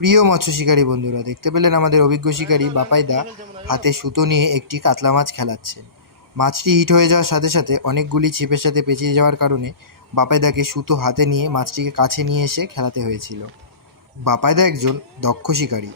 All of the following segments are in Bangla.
প্রিয় মৎস্য শিকারী বন্ধুরা, দেখতে পেলেন আমাদের অভিজ্ঞ শিকারী বাপাইদা হাতে সুতো নিয়ে একটি কাতলা মাছ খেলাচ্ছেন। মাছটি হিট হয়ে যাওয়ার সাথে সাথে অনেকগুলি ছিপের সাথে পেঁচিয়ে যাওয়ার কারণে বাপাইদাকে সুতো হাতে নিয়ে মাছটিকে কাছে নিয়ে এসে খেলাতে হয়েছিল। বাপাইদা একজন দক্ষ শিকারী,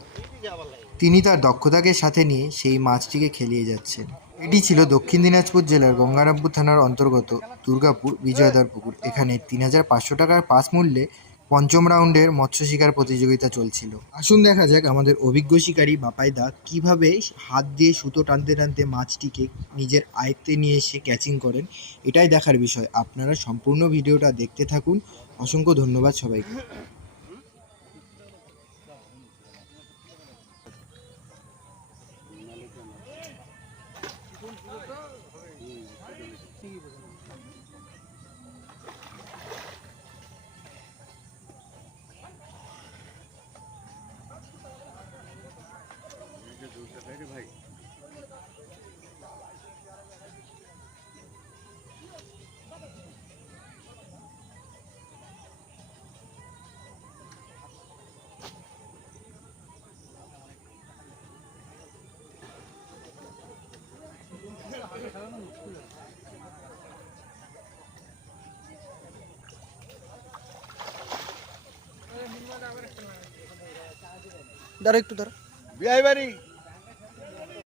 তিনি তার দক্ষতাকে সাথে নিয়ে সেই মাছটিকে খেলিয়ে যাচ্ছেন। এটি ছিল দক্ষিণ দিনাজপুর জেলার গঙ্গারামপুর থানার অন্তর্গত দুর্গাপুর বিজয়দার পুকুর। এখানে ৩,৫০০ টাকার পাস মূল্যে পঞ্চম রাউন্ডের মৎস্য শিকার প্রতিযোগিতা চলছিল। আসুন দেখা যাক আমাদের অভিজ্ঞ শিকারী বাপাইদা কিভাবে হাত দিয়ে সুতো টানতে টানতে মাছটিকে নিজের আয়ত্তে নিয়ে এসে ক্যাচিং করেন। এটাই দেখার বিষয়। আপনারা সম্পূর্ণ ভিডিওটা দেখতে থাকুন। অসংখ্য ধন্যবাদ সবাইকে। দাঁড়া একটু দাঁড়া। বিআই বাড়ি